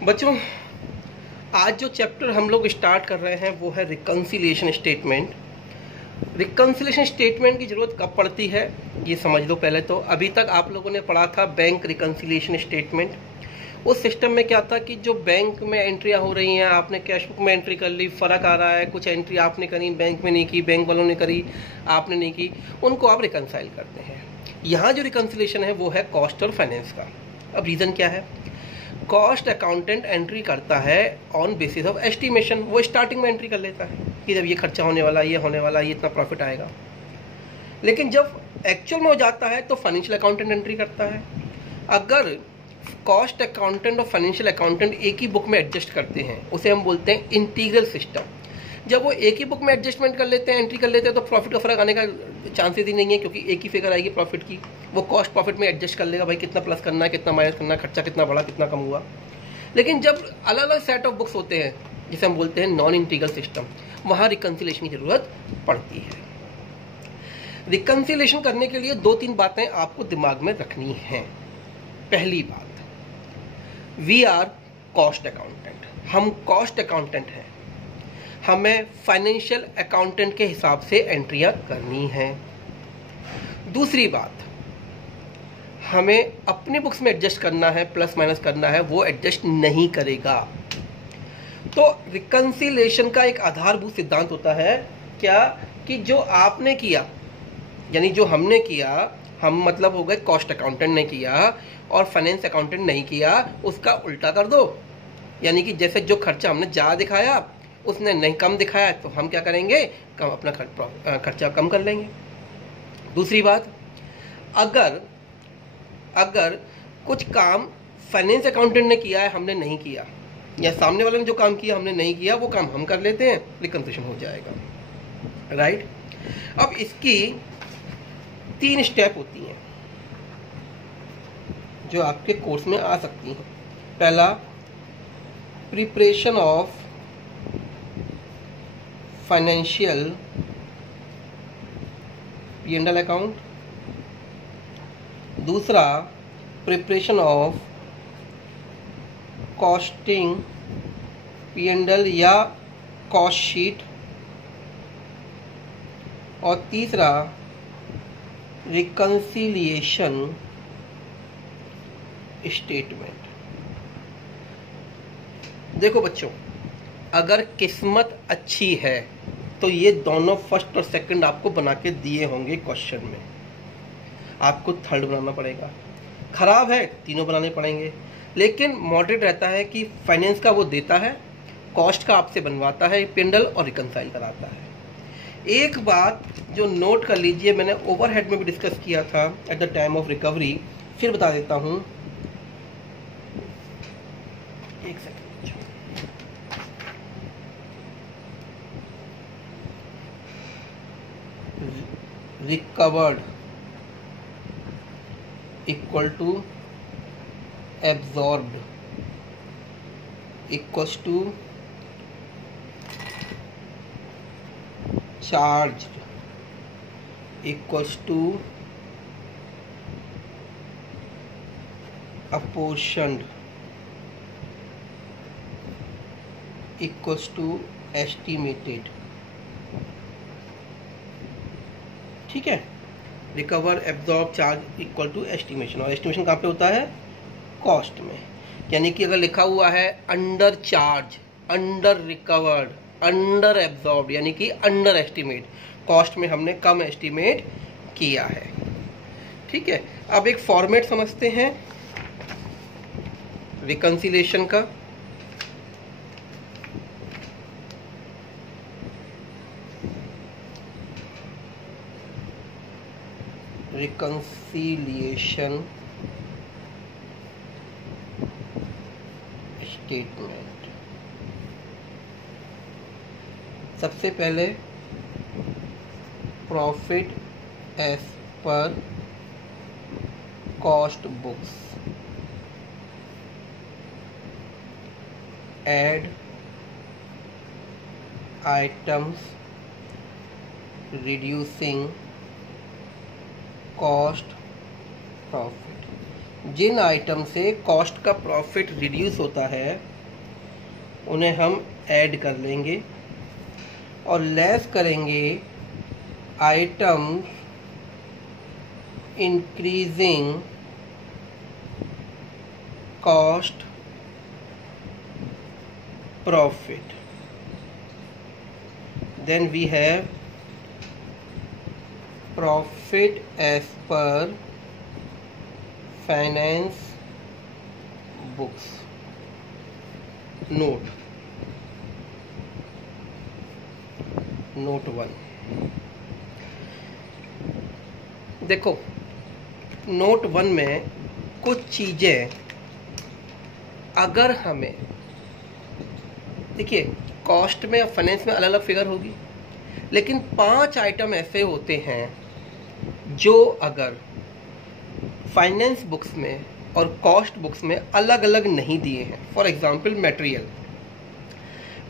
बच्चों, आज जो चैप्टर हम लोग स्टार्ट कर रहे हैं वो है रिकन्सिलिएशन स्टेटमेंट। रिकन्सिलिएशन स्टेटमेंट की ज़रूरत कब पड़ती है ये समझ लो पहले तो। अभी तक आप लोगों ने पढ़ा था बैंक रिकन्सिलिएशन स्टेटमेंट। उस सिस्टम में क्या था कि जो बैंक में एंट्रियाँ हो रही हैं, आपने कैश बुक में एंट्री कर ली, फ़र्क आ रहा है, कुछ एंट्री आपने करी, बैंक में नहीं की, बैंक वालों ने करी, आपने नहीं की, उनको आप रिकन्साइल करते हैं। यहाँ जो रिकन्सिलिएशन है वो है कॉस्ट और फाइनेंस का। अब रीज़न क्या है? कॉस्ट अकाउंटेंट एंट्री करता है ऑन बेसिस ऑफ एस्टिमेशन। वो स्टार्टिंग में एंट्री कर लेता है कि जब ये खर्चा होने वाला, ये होने वाला, ये इतना प्रॉफिट आएगा। लेकिन जब एक्चुअल में हो जाता है तो फाइनेंशियल अकाउंटेंट एंट्री करता है। अगर कॉस्ट अकाउंटेंट और फाइनेंशियल अकाउंटेंट एक ही बुक में एडजस्ट करते हैं, उसे हम बोलते हैं इंटीग्रल सिस्टम। जब वो एक ही बुक में एडजस्टमेंट कर लेते हैं, एंट्री कर लेते हैं, तो प्रॉफिट का फर्क आने का चांसेस ही नहीं है, क्योंकि एक ही फिगर आएगी प्रॉफिट की। वो कॉस्ट प्रॉफिट में एडजस्ट कर लेगा, भाई कितना प्लस करना है, कितना माइनस करना है, खर्चा कितना बढ़ा, कितना कम हुआ। लेकिन जब अलग अलग सेट ऑफ बुक्स होते हैं, जिसे हम बोलते हैं नॉन इंटीग्रल सिस्टम, वहाँ रिकन्सिलिएशन की जरूरत पड़ती है। रिकन्सिलिएशन करने के लिए 2-3 बातें आपको दिमाग में रखनी हैं। पहली बात, वी आर कॉस्ट अकाउंटेंट। हम कॉस्ट अकाउंटेंट हैं, हमें फाइनेंशियल अकाउंटेंट के हिसाब से एंट्रियां करनी हैं। दूसरी बात, हमें अपनी बुक्स में एडजस्ट करना है, प्लस माइनस करना है, वो एडजस्ट नहीं करेगा। तो रिकन्सिलिएशन का एक आधारभूत सिद्धांत होता है क्या, कि जो आपने किया, यानी जो हमने किया, हम मतलब हो गए कॉस्ट अकाउंटेंट ने किया और फाइनेंस अकाउंटेंट नहीं किया, उसका उल्टा कर दो। यानी कि जैसे जो खर्चा हमने ज़्यादा दिखाया, उसने नहीं कम दिखाया, तो हम क्या करेंगे, कम अपना खर्चा कम कर लेंगे। दूसरी बात, अगर कुछ काम फाइनेंस अकाउंटेंट ने किया है, हमने नहीं किया, या सामने वाले ने जो काम किया हमने नहीं किया, वो काम हम कर लेते हैं, रिकन्सिलिएशन हो जाएगा। राइट। अब इसकी 3 स्टेप होती हैं जो आपके कोर्स में आ सकती हैं। पहला, preparation of financial P&L account. दूसरा, प्रिपरेशन ऑफ कॉस्टिंग P&L या कॉस्ट शीट। और तीसरा, रिकन्सिलिएशन स्टेटमेंट। देखो बच्चों, अगर किस्मत अच्छी है तो ये दोनों फर्स्ट और सेकंड आपको बना के दिए होंगे क्वेश्चन में, आपको थर्ड बनाना पड़ेगा। खराब है, तीनों बनाने पड़ेंगे। लेकिन मॉडरेट रहता है कि फाइनेंस का वो देता है, कॉस्ट का आपसे बनवाता है, P&L और रिकन्साइल कराता है। एक बात जो नोट कर लीजिए, मैंने ओवरहेड में भी डिस्कस किया था at the time of recovery, फिर बता देता हूँ। एक second. Recovered equal to absorbed equals to charged equals to apportioned equals to estimated. ठीक है, recover, absorb, charge equal to estimation. और एस्टिमेशन कहाँ पे होता है? कॉस्ट में। यानी कि अगर लिखा हुआ है under charge, under recovered, under absorb, यानी कि अंडर एस्टिमेट, कॉस्ट में हमने कम एस्टिमेट किया है। ठीक है, अब एक फॉर्मेट समझते हैं रिकन्सिलिएशन का। Reconciliation statement. सबसे पहले profit as per cost books, add items reducing cost profit. जिन आइटम से कॉस्ट का प्रॉफिट रिड्यूस होता है उन्हें हम ऐड कर लेंगे और लेस करेंगे item increasing cost profit. Then we have profit as per finance books. Note 1. देखो नोट 1 में कुछ चीज़ें अगर हमें, देखिए कॉस्ट में और फाइनेंस में अलग अलग फिगर होगी, लेकिन 5 आइटम ऐसे होते हैं जो अगर फाइनेंस बुक्स में और कॉस्ट बुक्स में अलग अलग नहीं दिए हैं. फॉर एग्जांपल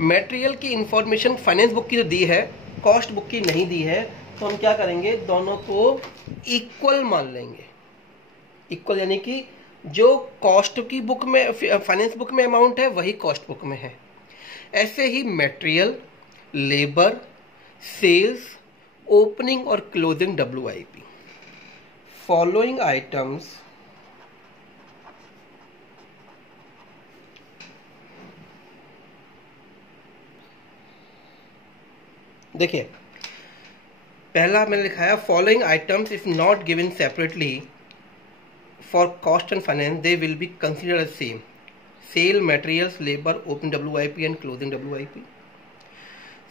मटेरियल की इंफॉर्मेशन फाइनेंस बुक की तो दी है, कॉस्ट बुक की नहीं दी है, तो हम क्या करेंगे, दोनों को इक्वल मान लेंगे. इक्वल यानी कि जो कॉस्ट की बुक में, फाइनेंस बुक में अमाउंट है वही कॉस्ट बुक में है. ऐसे ही मटेरियल, लेबर, सेल्स, ओपनिंग और क्लोजिंग WIP. फॉलोइंग आइटम्स देखिए, पहला मैंने लिखा है following items if not given separately for cost and finance they will be considered as same. Sale, materials, labor, open WIP and closing WIP.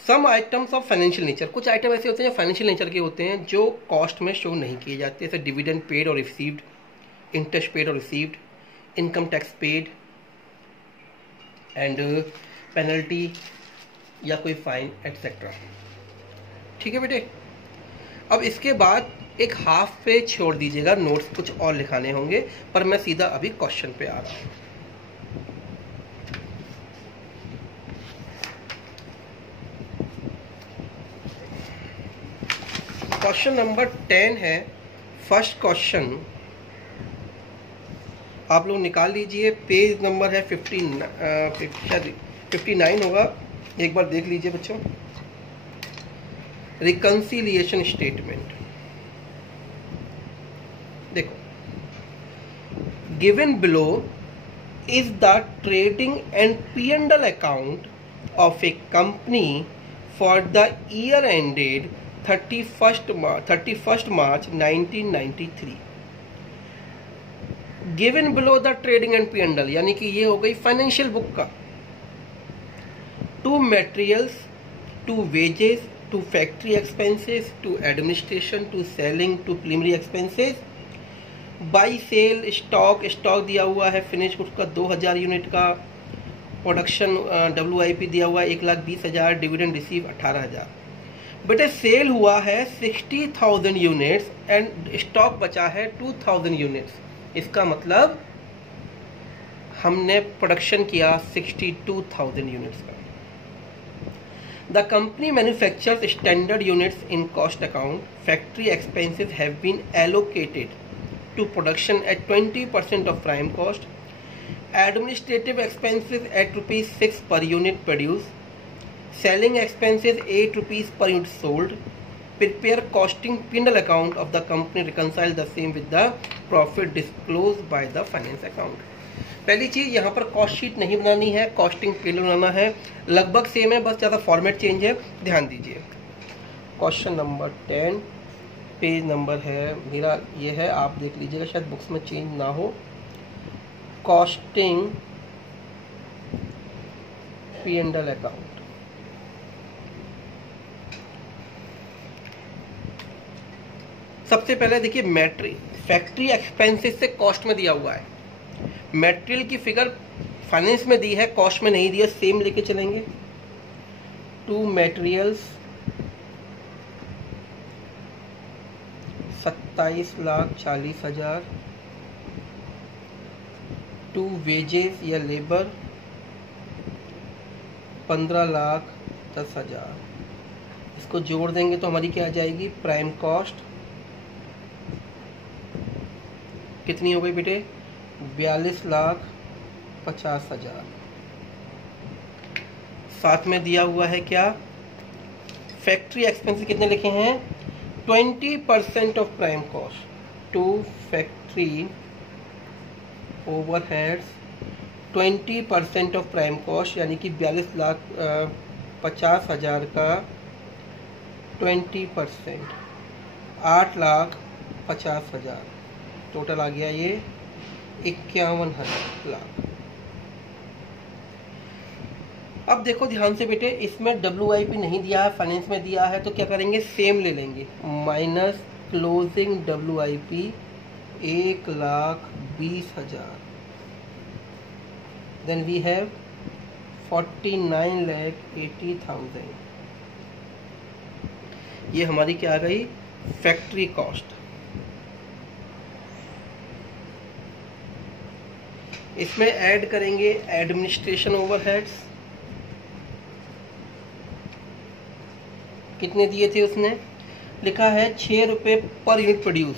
Some items of financial nature. कुछ item ऐसे होते हैं जो फाइनेंशियल नेचर के होते हैं जो cost में शो नहीं किए जाते, जैसे डिविडेंड पेड और रिसीव्ड, इंटरेस्ट पेड और received, income tax paid and penalty या कोई फाइन एटसेट्रा. ठीक है बेटे. अब इसके बाद एक हाफ पे छोड़ दीजिएगा, नोट्स कुछ और लिखाने होंगे, पर मैं सीधा अभी क्वेश्चन पे आ रहा हूँ. क्वेश्चन नंबर 10 है. फर्स्ट क्वेश्चन आप लोग निकाल लीजिए. पेज नंबर है 59 होगा, एक बार देख लीजिए बच्चों. Reconciliation statement. देखो, given below is the trading and P&L account of a company for the year ended 31st March 1993. Given below the trading and P&L यानी कि ये हो गई फाइनेंशियल बुक का. To materials, to wages, to factory expenses, to administration, to selling, to preliminary expenses, by sale, stock दिया हुआ है finish goods का 2000 यूनिट का, प्रोडक्शन WIP दिया हुआ है 1,20,000, डिविडेंड रिसीव 18,000. बेटे सेल हुआ है 60,000 यूनिट्स एंड स्टॉक बचा है 2,000 यूनिट्स. इसका मतलब हमने प्रोडक्शन किया 62,000 यूनिट्स का. The company manufactures standard units in cost account. Factory expenses have been allocated to production at 20% of prime cost. Administrative expenses at ₹6 per unit produced. Selling expenses 8 rupees per unit sold. Prepare costing P&L account of the company, reconcile the same with the profit disclosed by the finance account. पहली चीज यहाँ पर cost sheet नहीं बनानी है, costing P&L बनाना है. लगभग same है, बस ज़्यादा फॉर्मेट चेंज है, ध्यान दीजिए. क्वेश्चन नंबर 10, पेज नंबर है मेरा ये है, आप देख लीजिएगा, शायद बुक्स में चेंज ना हो. Costing P&L account. सबसे पहले देखिए फैक्ट्री एक्सपेंसेस से कॉस्ट में दिया हुआ है. मटेरियल की फिगर फाइनेंस में दी है, कॉस्ट में नहीं दी है, सेम लेके चलेंगे. To materials 27,40,000. टू वेजेस या लेबर 15,10,000. इसको जोड़ देंगे तो हमारी क्या आ जाएगी, प्राइम कॉस्ट. कितनी हो गई बेटे, 42,50,000। साथ में दिया हुआ है क्या, फैक्ट्री एक्सपेंसेस कितने लिखे हैं, 20% of prime cost to factory overheads 20% of prime cost, यानी कि 42,50,000 का 20%, 8,50,000, टोटल आ गया ये 51 लाख। अब देखो ध्यान से बेटे, इसमें WIP नहीं दिया है, फाइनेंस में दिया है, तो क्या करेंगे, सेम ले लेंगे, minus closing WIP 1,20,000, then we have 49,80,000। ये हमारी क्या आ गई, फैक्ट्री कॉस्ट। इसमें ऐड करेंगे एडमिनिस्ट्रेशन ओवरहेड्स, कितने दिए थे उसने, लिखा है 6 रुपये पर यूनिट प्रोड्यूस,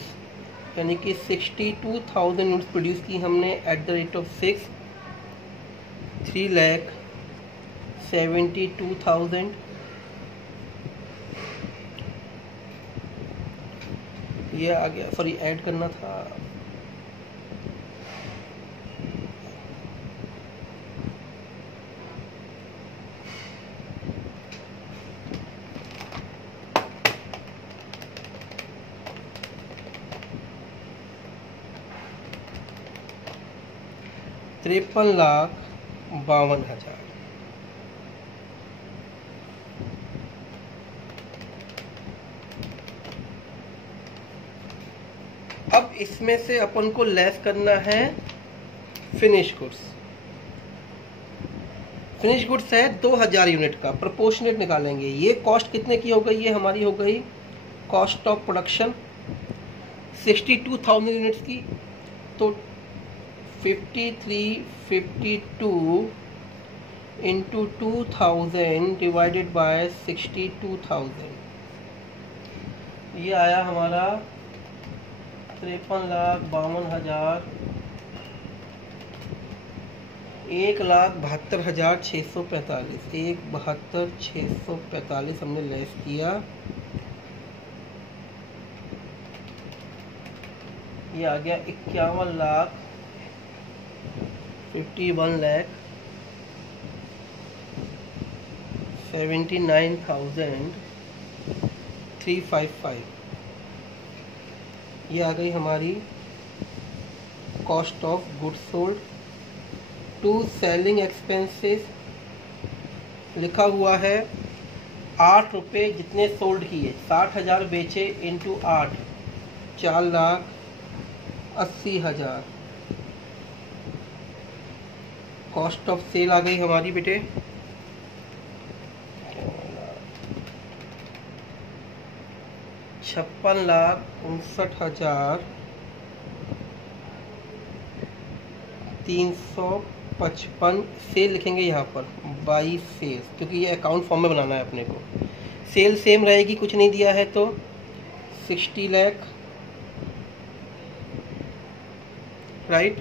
यानी कि 62,000 यूनिट्स प्रोड्यूस की हमने एट द रेट ऑफ 6, 3,72,000। ये आ गया, सॉरी ऐड करना था, ₹53,52,000। अब इसमें से अपन को लेस करना है फिनिश गुड्स। फिनिश गुड्स है 2,000 यूनिट का, प्रोपोर्शनेट निकालेंगे। ये कॉस्ट कितने की हो गई, ये हमारी हो गई कॉस्ट ऑफ प्रोडक्शन 62,000 यूनिट्स की, तो 5352 इंटू 2,000 डिवाइडेड बाय 62,000, ये आया हमारा 53,52,000, 1,72,645, 1,72,645 हमने लेस किया, ये आ गया 51 लाख 51,79,355। ये आ गई हमारी cost of goods sold. To selling expenses लिखा हुआ है 8 रुपये जितने सोल्ड किए, 60,000 बेचे इंटू 8, 4,80,000। कॉस्ट ऑफ सेल आ गई हमारी बेटे 56,59,355। सेल लिखेंगे यहाँ पर बाई सेल्स, क्योंकि ये अकाउंट फॉर्म में बनाना है अपने को। सेल सेम रहेगी, कुछ नहीं दिया है तो 60 lakh, right.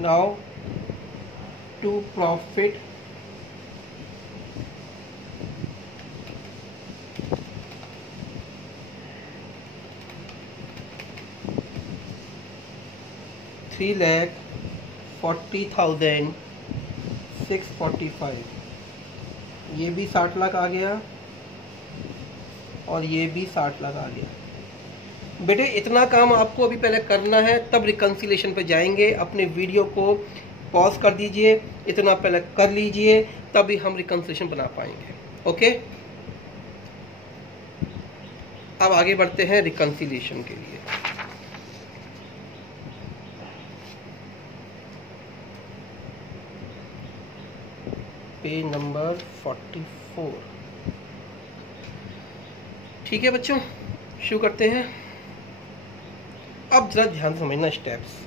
Now to profit, $3,40,645। ये भी 60 लाख आ गया और ये भी 60 लाख आ गया। बेटे इतना काम आपको अभी पहले करना है, तब रिकन्सिलेशन पे जाएंगे। अपने वीडियो को पॉज कर दीजिए, इतना पहले कर लीजिए, तभी हम रिकन्सिलेशन बना पाएंगे। ओके, अब आगे बढ़ते हैं रिकन्सिलेशन के लिए। Page number 44। ठीक है बच्चों, शुरू करते हैं। अब जरा ध्यान से समझना स्टेप्स।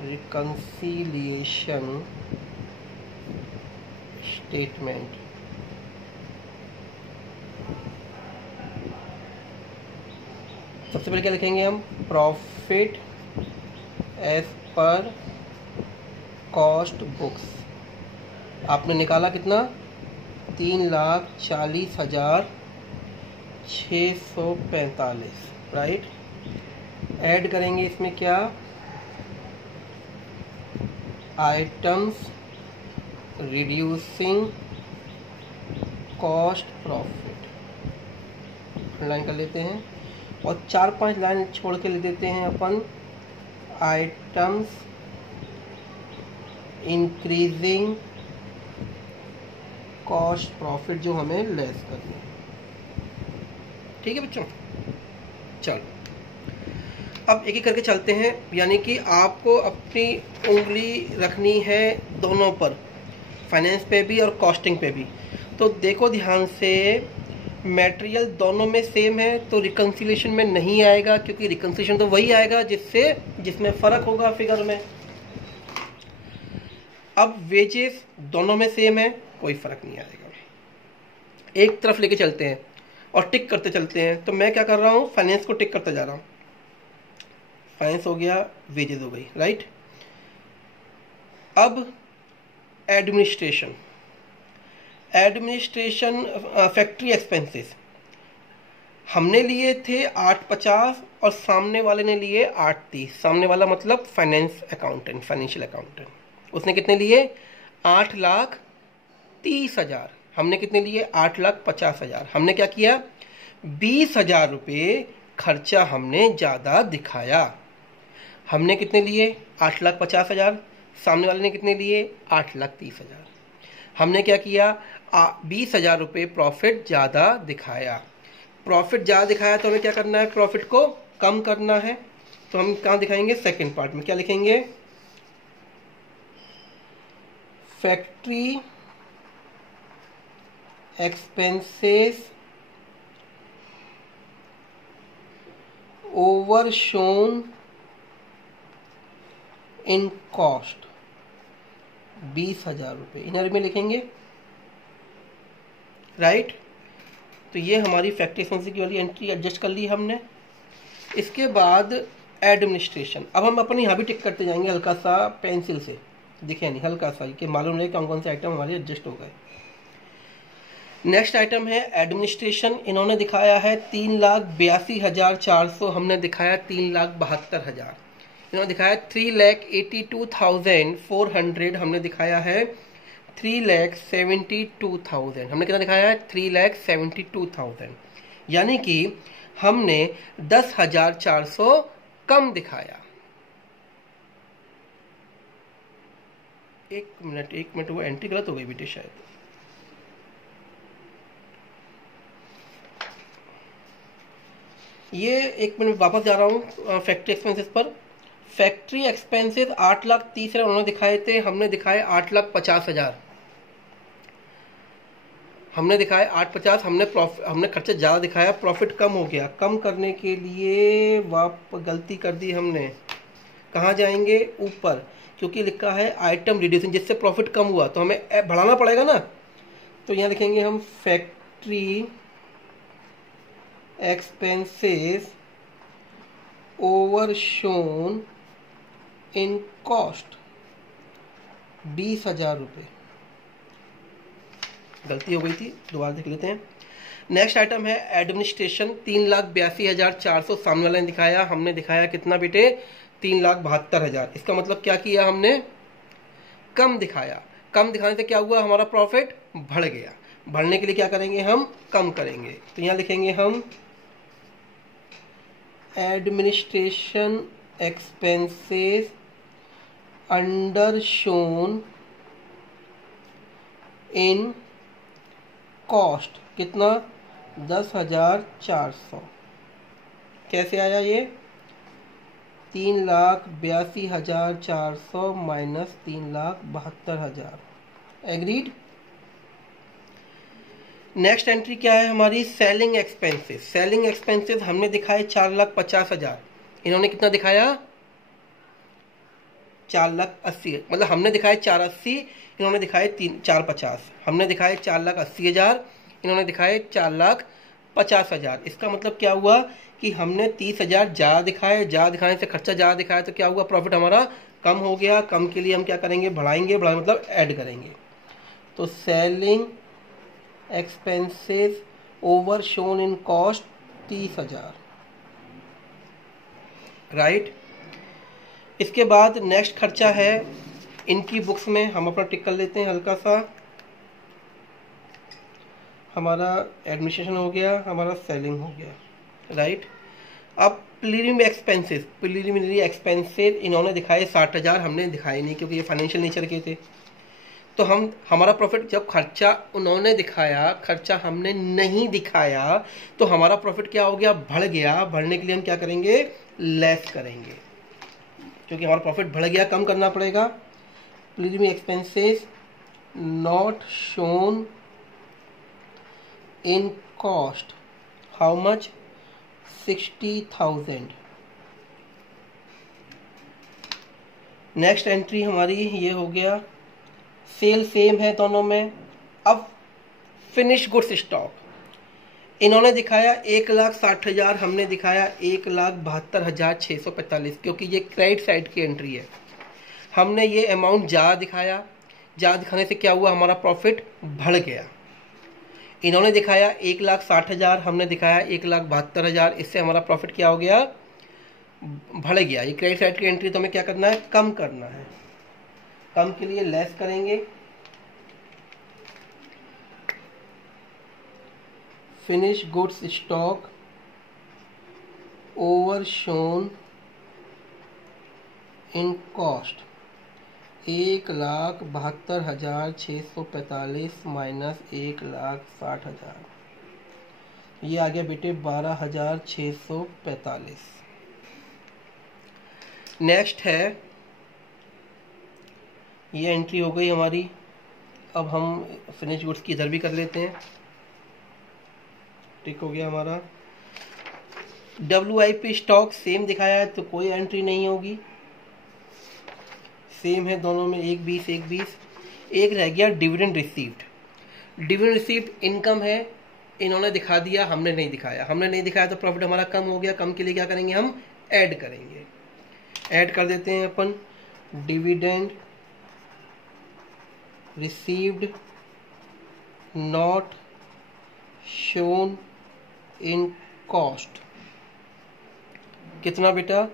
रिकन्सिलिएशन स्टेटमेंट, सबसे पहले क्या लिखेंगे हम, profit as per cost books. आपने निकाला कितना, 3,40,645, राइट। ऐड करेंगे इसमें क्या, items reducing cost profit, line कर लेते हैं और 4-5 लाइन छोड़ के ले देते हैं अपन, आइटम्स इंक्रीजिंग कॉस्ट प्रॉफिट जो हमें लेस करनी है। ठीक है बच्चों, चलो अब एक एक करके चलते हैं, यानी कि आपको अपनी उंगली रखनी है दोनों पर, फाइनेंस पे भी और कॉस्टिंग पे भी। तो देखो ध्यान से, मटेरियल दोनों में सेम है तो रिकंसिलिएशन में नहीं आएगा, क्योंकि रिकंसिलिएशन तो वही आएगा जिसमें फ़र्क होगा फिगर में। अब वेजेस दोनों में सेम है, कोई फ़र्क नहीं आएगा। एक तरफ लेके चलते हैं और टिक करते चलते हैं। तो मैं क्या कर रहा हूँ, फाइनेंस को टिक करते जा रहा हूँ। फाइनेंस हो गया, वेजेस हो गई, राइट। अब एडमिनिस्ट्रेशन फैक्ट्री एक्सपेंसेस हमने लिए थे 850 और सामने वाले ने लिए 830। सामने वाला मतलब फाइनेंशियल अकाउंटेंट, उसने कितने लिए, 8,30,000। हमने कितने लिए, 8,50,000। हमने क्या किया, 20,000 रुपये खर्चा हमने ज़्यादा दिखाया। हमने कितने लिए, 8,50,000। सामने वाले ने कितने लिए, 8,30,000। हमने क्या किया, 20,000 रुपये प्रॉफिट ज़्यादा दिखाया। प्रॉफिट ज़्यादा दिखाया तो हमें क्या करना है, प्रॉफिट को कम करना है। तो हम कहाँ दिखाएंगे, सेकंड पार्ट में क्या लिखेंगे, फैक्ट्री एक्सपेंसेस ओवरशोन इन कॉस्ट, 20,000 रुपये इनर में लिखेंगे, राइट। तो ये हमारी फैक्ट्री एक्सपेंसेस की वाली एंट्री एडजस्ट कर ली हमने। इसके बाद एडमिनिस्ट्रेशन, अब हम अपने यहाँ भी टिक करते जाएंगे हल्का सा पेंसिल से, दिखे नहीं, हल्का सा, कि मालूम रहे कौन कौन से आइटम हमारे एडजस्ट हो गए। नेक्स्ट आइटम है एडमिनिस्ट्रेशन। इन्होंने दिखाया है 3,82,400, हमने दिखाया 3,72,000। इन्होंने दिखाया 3,82,400, हमने दिखाया है 3,72,000। हमने कितना दिखाया है, 3,72,000। यानी कि हमने 10,400 कम दिखाया। एक मिनट, वो एंट्री गलत हो गई बेटे शायद। ये एक मिनट वापस जा रहा हूँ फैक्ट्री एक्सपेंसेस पर। फैक्ट्री एक्सपेंसेस 8,30,000 उन्होंने दिखाए थे, हमने दिखाए 8,50,000। हमने दिखाए 850, हमने खर्चा ज़्यादा दिखाया, प्रॉफिट कम हो गया। कम करने के लिए गलती कर दी हमने, कहाँ जाएंगे, ऊपर, क्योंकि लिखा है आइटम रिड्यूसिंग, जिससे प्रॉफिट कम हुआ तो हमें बढ़ाना पड़ेगा ना। तो यहाँ लिखेंगे हम फैक्ट्री एक्सपेंसेस ओवरशोन इन कॉस्ट, 20,000 रुपये। गलती हो गई थी, दोबारा देख लेते हैं। नेक्स्ट आइटम है एडमिनिस्ट्रेशन, 3,82,400 सामने वाले ने दिखाया, हमने दिखाया कितना बेटे, 3,72,000। इसका मतलब क्या किया हमने, कम दिखाया। कम दिखाने से क्या हुआ, हमारा प्रॉफिट बढ़ गया। बढ़ने के लिए क्या करेंगे, हम कम करेंगे। तो यहाँ लिखेंगे हम administration expenses under shown in cost, कितना, 10,400। कैसे आया ये, 3,82,400 माइनस 3,72,000। एग्रीड। नेक्स्ट एंट्री क्या है हमारी, सेलिंग एक्सपेंसेस। सेलिंग एक्सपेंसेस हमने दिखाए 4,50,000, इन्होंने कितना दिखाया, 4,80,000। मतलब हमने दिखाए 4,80, इन्होंने दिखाए 4,50। हमने दिखाए 4,80,000, इन्होंने दिखाए 50,000। इसका मतलब क्या हुआ कि हमने 30,000 ज़्यादा दिखाया, ज़्यादा दिखाने से खर्चा ज़्यादा दिखाया तो क्या हुआ, प्रॉफिट हमारा कम हो गया। कम के लिए हम क्या करेंगे, बढ़ाएंगे, बढ़ाएंगे मतलब ऐड करेंगे। तो selling expenses over shown in cost 30,000, right. इसके बाद नेक्स्ट खर्चा है इनकी बुक्स में, हम अपना टिक कर लेते हैं हल्का सा। हमारा एडमिनिस्ट्रेशन हो गया, हमारा सेलिंग हो गया, राइट। अब प्रीलिमिनरी एक्सपेंसेस इन्होंने दिखाए 60,000, हमने दिखाए नहीं क्योंकि ये फाइनेंशियल नेचर के थे। तो हमारा प्रॉफिट, जब खर्चा उन्होंने दिखाया, खर्चा हमने नहीं दिखाया, तो हमारा प्रॉफिट क्या हो गया, बढ़ गया। बढ़ने के लिए हम क्या करेंगे, लेस करेंगे, क्योंकि हमारा प्रॉफिट बढ़ गया, कम करना पड़ेगा। Preliminary expenses not shown in cost, how much, 60,000। Next entry हमारी ये हो गया, सेल सेम है दोनों में। अब फिनिश गुड्स स्टॉक इन्होंने दिखाया 1,60,000, हमने दिखाया 1,72,645, क्योंकि ये क्रेडिट साइड की एंट्री है। हमने ये अमाउंट ज़्यादा दिखाया, ज़्यादा दिखाने से क्या हुआ, हमारा प्रॉफिट बढ़ गया। इन्होंने दिखाया 1,60,000, हमने दिखाया 1,72,000, इससे हमारा प्रॉफिट क्या हो गया, बढ़ गया। ये क्रेडिट साइड की एंट्री तो हमें क्या करना है, कम करना है। कम के लिए लेस करेंगे। Finish goods stock over shown in cost 1,72,645 minus 1,60,000, ये आ गया बेटे 12,645। नेक्स्ट है, ये एंट्री हो गई हमारी। अब हम फिनिश गुड्स की इधर भी कर लेते हैं, टिक हो गया हमारा। WIP स्टॉक सेम दिखाया है तो कोई एंट्री नहीं होगी, सेम है दोनों में, 1,20 1,20। एक रह गया dividend received. Dividend received income है, इन्होंने दिखा दिया, हमने नहीं दिखाया। हमने नहीं दिखाया तो प्रॉफिट हमारा कम हो गया। कम के लिए क्या करेंगे, हम ऐड करेंगे। ऐड कर देते हैं अपन, dividend received not shown in cost, कितना बेटा,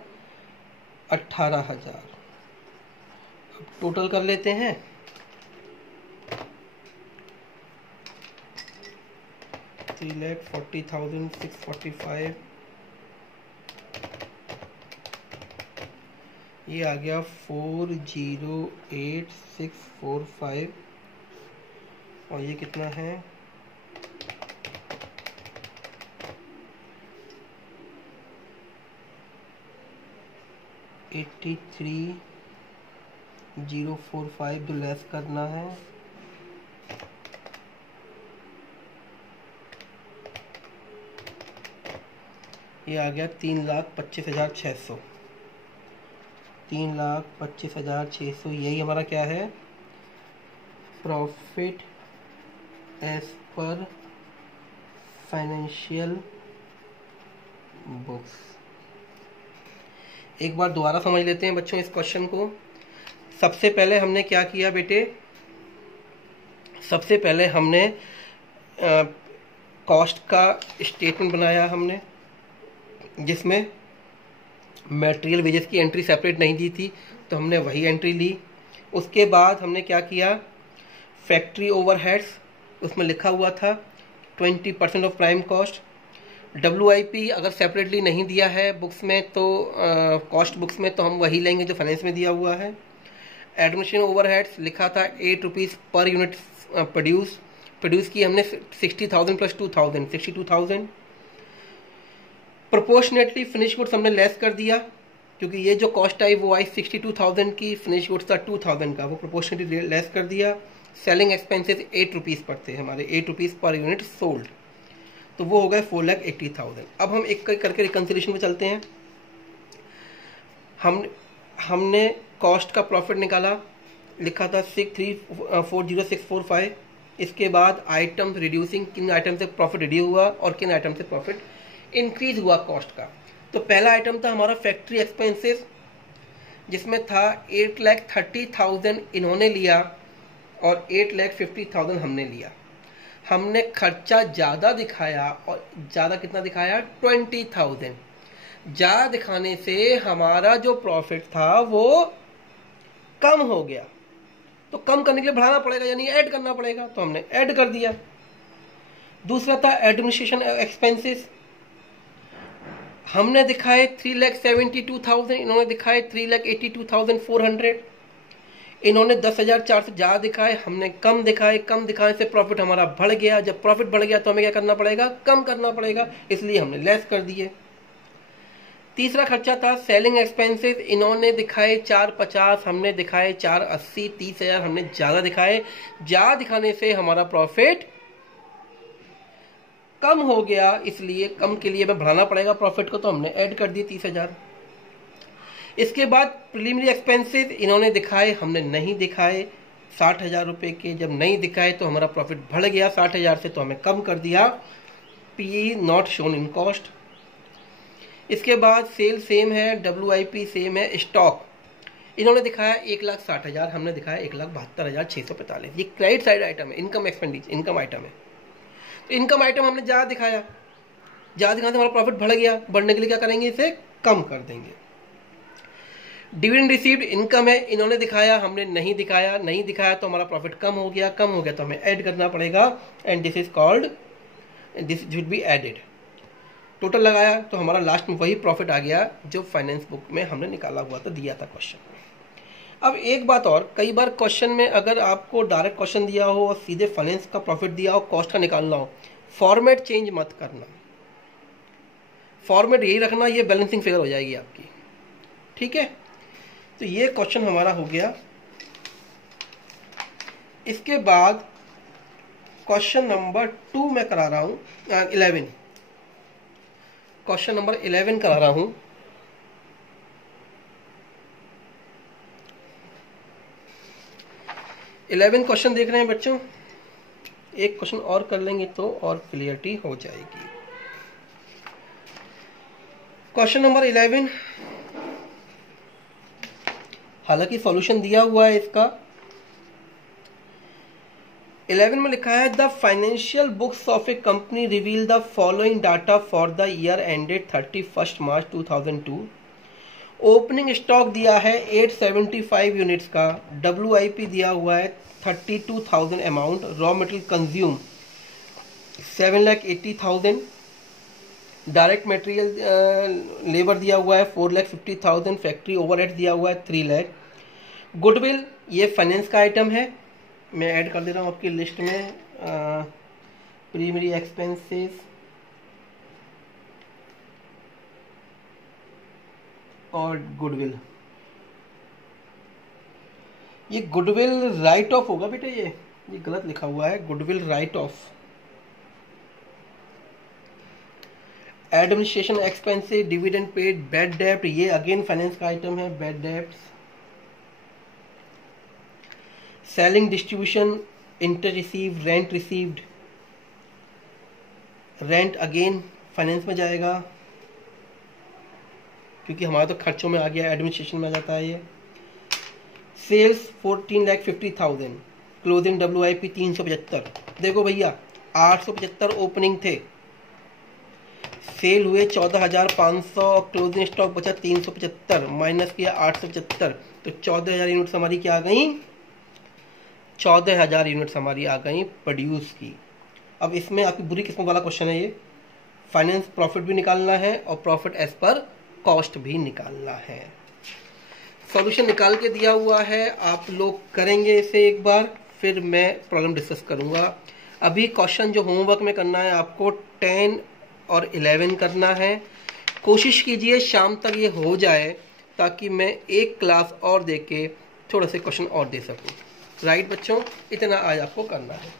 18,000। अब टोटल कर लेते हैं, $3,40,645, ये आ गया 408,645, और ये कितना है, 83,045 जो लेस करना है। ये आ गया 3,25,600, 3,25,600। यही हमारा क्या है, profit as per financial books. एक बार दोबारा समझ लेते हैं बच्चों इस क्वेश्चन को। सबसे पहले हमने क्या किया बेटे, सबसे पहले हमने कॉस्ट का स्टेटमेंट बनाया हमने, जिसमें मटेरियल वेजेस की एंट्री सेपरेट नहीं दी थी, तो हमने वही एंट्री ली। उसके बाद हमने क्या किया, फैक्ट्री ओवरहेड्स, उसमें लिखा हुआ था 20% ऑफ प्राइम कॉस्ट। WIP अगर सेपरेटली नहीं दिया है बुक्स में तो कॉस्ट बुक्स में, तो हम वही लेंगे जो फाइनेंस में दिया हुआ है। एडमिनिस्ट्रेशन ओवरहेड्स लिखा था 8 रुपीज़ पर यूनिट प्रोड्यूस की हमने 60,000 प्लस 2,000 62,000। प्रोपोर्शनेटली फिनिश गुड्स हमने लेस कर दिया, क्योंकि ये जो कॉस्ट आई वो आई 62,000 की, फिनिश गुड्स था 2,000 का, वो प्रोपोर्शनेटली लेस कर दिया। सेलिंग एक्सपेंसेस 8 रुपीज़ पर थे हमारे, 8 रुपीज़ पर यूनिट सोल्ड, तो वो हो गए 4,80,000। अब हम एक करके रिकन्सिलेशन में चलते हैं। हमने कॉस्ट का प्रॉफिट निकाला, लिखा था 6340645, इसके बाद आइटम्स रिड्यूसिंग, किन आइटम से प्रॉफिट रिड्यूस हुआ और किन आइटम से प्रॉफिट इंक्रीज हुआ कॉस्ट का। तो पहला आइटम था हमारा फैक्ट्री एक्सपेंसेस, जिसमें था 8,30,000 इन्होंने लिया और 8,50,000 हमने लिया। हमने खर्चा ज़्यादा दिखाया और ज़्यादा कितना दिखाया, 20,000। ज़्यादा दिखाने से हमारा जो प्रॉफिट था वो कम हो गया, तो कम करने के लिए बढ़ाना पड़ेगा, यानी ऐड करना पड़ेगा, तो हमने ऐड कर दिया। दूसरा था एडमिनिस्ट्रेशन एक्सपेंसेस, हमने दिखाए 3,72,000, इन्होंने दिखाए 3,82,400। इन्होंने 10,400 ज़्यादा दिखाए, हमने कम दिखाए। कम दिखाने से प्रॉफिट हमारा बढ़ गया। जब प्रॉफिट बढ़ गया तो हमें क्या करना पड़ेगा, कम करना पड़ेगा, इसलिए हमने लेस कर दिए। तीसरा खर्चा था सेलिंग एक्सपेंसेस, इन्होंने दिखाए 450, हमने दिखाए 480, 30,000 हमने ज़्यादा दिखाए। ज़्यादा दिखाने से हमारा प्रॉफिट कम हो गया, इसलिए कम के लिए हमें बढ़ाना पड़ेगा प्रॉफिट को, तो हमने ऐड कर दी 30,000। इसके बाद प्रीलिमिनरी एक्सपेंसेस, इन्होंने दिखाए, हमने नहीं दिखाए 60,000 रुपये के। जब नहीं दिखाए तो हमारा प्रॉफिट बढ़ गया 60,000 से, तो हमें कम कर दिया, P not shown in cost. इसके बाद सेल सेम है, WIP सेम है। स्टॉक इन्होंने दिखाया 1,60,000, हमने दिखाया 1,72,645। ये क्रेडिट साइड आइटम है, इनकम एक्सपेंडिचर, इनकम आइटम है। तो इनकम आइटम हमने ज़्यादा दिखाया, ज़्यादा दिखाने से हमारा प्रॉफिट बढ़ गया। बढ़ने के लिए क्या करेंगे, इसे कम कर देंगे। डिविडेंड रिसीव्ड इनकम है, इन्होंने दिखाया, हमने नहीं दिखाया। नहीं दिखाया तो हमारा प्रॉफिट कम हो गया। कम हो गया तो हमें ऐड करना पड़ेगा, and this is called, this should be added. Total लगाया तो हमारा लास्ट में वही प्रॉफिट आ गया जो फाइनेंस बुक में हमने निकाला हुआ था, दिया था क्वेश्चन में। अब एक बात और, कई बार क्वेश्चन में अगर आपको डायरेक्ट क्वेश्चन दिया हो और सीधे फाइनेंस का प्रॉफिट दिया हो, कॉस्ट का निकालना हो, फॉर्मेट चेंज मत करना, फॉर्मेट यही रखना, ये बैलेंसिंग फिगर हो जाएगी आपकी, ठीक है। तो ये क्वेश्चन हमारा हो गया। इसके बाद क्वेश्चन नंबर 2 मैं करा रहा हूं, 11, क्वेश्चन नंबर 11 करा रहा हूं। क्वेश्चन देख रहे हैं बच्चों, एक क्वेश्चन और कर लेंगे तो और क्लियरिटी हो जाएगी। क्वेश्चन नंबर 11, हालांकि सॉल्यूशन दिया हुआ है इसका। 11 में लिखा है, the financial books of a company reveal the following data for the year ended 31 March 2002। Opening stock दिया है 875 यूनिट्स का, WIP दिया हुआ है 32,000 amount, raw material consume 7,80,000, direct material labour दिया हुआ है 4,50,000, फैक्ट्री ओवरहेड दिया हुआ है 3 लाख। गुडविल ये फाइनेंस का आइटम है, मैं ऐड कर दे रहा हूँ आपकी लिस्ट में। प्राइमरी एक्सपेंसेस और गुडविल, ये गुडविल राइट ऑफ होगा बेटा, ये गलत लिखा हुआ है, goodwill right of. Administration expenses, dividend paid, bad डेब्ट, ये अगेन फाइनेंस का आइटम है, bad debts. Selling distribution, inter received, rent received, rent again finance में जाएगा क्योंकि हमारा तो खर्चों में आ गया, एडमिनिस्ट्रेशन में आ जाता है ये। Sales 14,50,000, closing WIP 375। देखो भैया 875 ओपनिंग थे, सेल हुए 14,500, क्लोजिंग स्टॉक बचा 375, माइनस किया 875, तो 14,000 यूनिट्स हमारी क्या आ गई, 14,000 यूनिट्स हमारी आ गई प्रोड्यूस की। अब इसमें आपकी बुरी किस्मत वाला क्वेश्चन है ये, फाइनेंस प्रॉफिट भी निकालना है और प्रॉफिट एज पर कॉस्ट भी निकालना है। सॉल्यूशन निकाल के दिया हुआ है, आप लोग करेंगे इसे एक बार, फिर मैं प्रॉब्लम डिस्कस करूंगा। अभी क्वेश्चन जो होमवर्क में करना है आपको 10 और 11 करना है। कोशिश कीजिए शाम तक ये हो जाए ताकि मैं एक क्लास और दे के थोड़े से क्वेश्चन और दे सकूं। राइट बच्चों, इतना आज आपको करना है।